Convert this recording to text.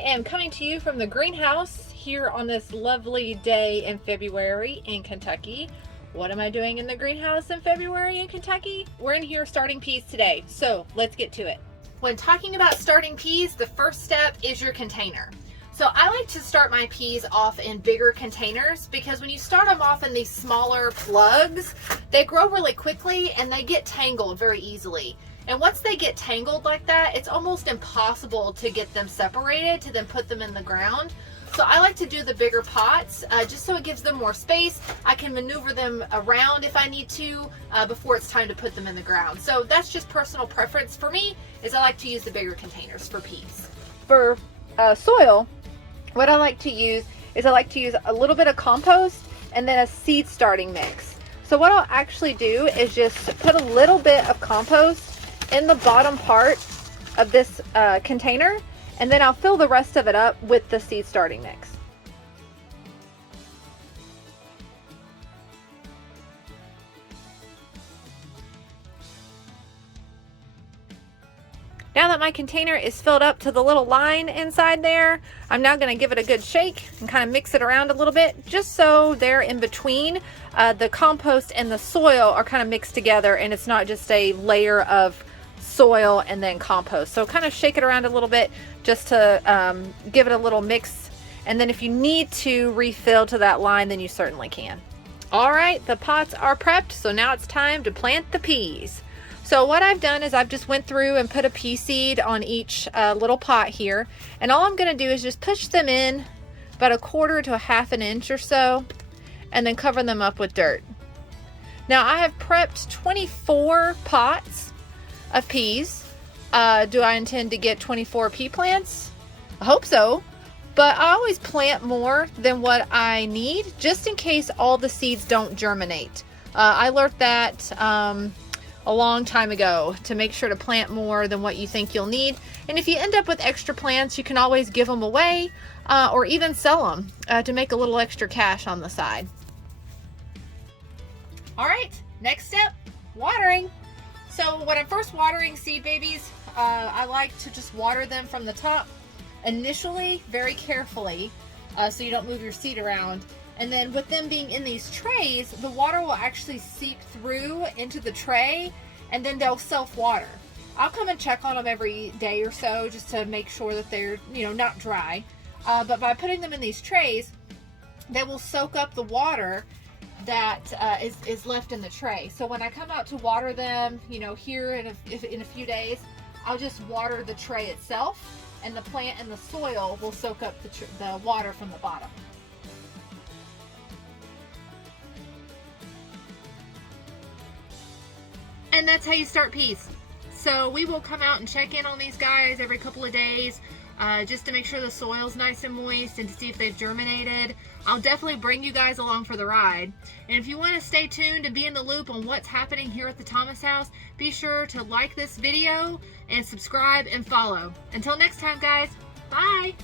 am coming to you from the greenhouse here on this lovely day in February in Kentucky. What am I doing in the greenhouse in February in Kentucky? We're in here starting peas today, so let's get to it. When talking about starting peas, the first step is your container. So I like to start my peas off in bigger containers because when you start them off in these smaller plugs, they grow really quickly and they get tangled very easily. And once they get tangled like that, it's almost impossible to get them separated to then put them in the ground. So I like to do the bigger pots just so it gives them more space. I can maneuver them around if I need to before it's time to put them in the ground. So that's just personal preference for me, is I like to use the bigger containers for peas. For soil, what I like to use is I like to use a little bit of compost and then a seed starting mix. So what I'll actually do is just put a little bit of compost in the bottom part of this container, and then I'll fill the rest of it up with the seed starting mix. Now that my container is filled up to the little line inside there, I'm now going to give it a good shake and kind of mix it around a little bit, just so they're in between the compost and the soil are kind of mixed together and it's not just a layer of soil and then compost. So kind of shake it around a little bit just to give it a little mix, and then if you need to refill to that line, then you certainly can. All right, the pots are prepped, so now it's time to plant the peas. So what I've done is I've just went through and put a pea seed on each little pot here, and all I'm going to do is just push them in about 1/4 to 1/2 inch or so, and then cover them up with dirt. Now I have prepped 24 pots of peas. Do I intend to get 24 pea plants? I hope so, but I always plant more than what I need just in case all the seeds don't germinate. I learned that a long time ago, to make sure to plant more than what you think you'll need. And if you end up with extra plants, you can always give them away or even sell them to make a little extra cash on the side. All right, next step, watering. So when I'm first watering seed babies, I like to just water them from the top initially very carefully so you don't move your seed around. And then with them being in these trays, the water will actually seep through into the tray and then they'll self-water. I'll come and check on them every day or so just to make sure that they're, not dry. But by putting them in these trays, they will soak up the water that is left in the tray. So when I come out to water them, here in a few days, I'll just water the tray itself, and the plant and the soil will soak up the water from the bottom. And that's how you start peas. So we will come out and check in on these guys every couple of days just to make sure the soil's nice and moist and to see if they've germinated. I'll definitely bring you guys along for the ride. And if you want to stay tuned and be in the loop on what's happening here at the Thomas House, be sure to like this video and subscribe and follow. Until next time, guys, bye!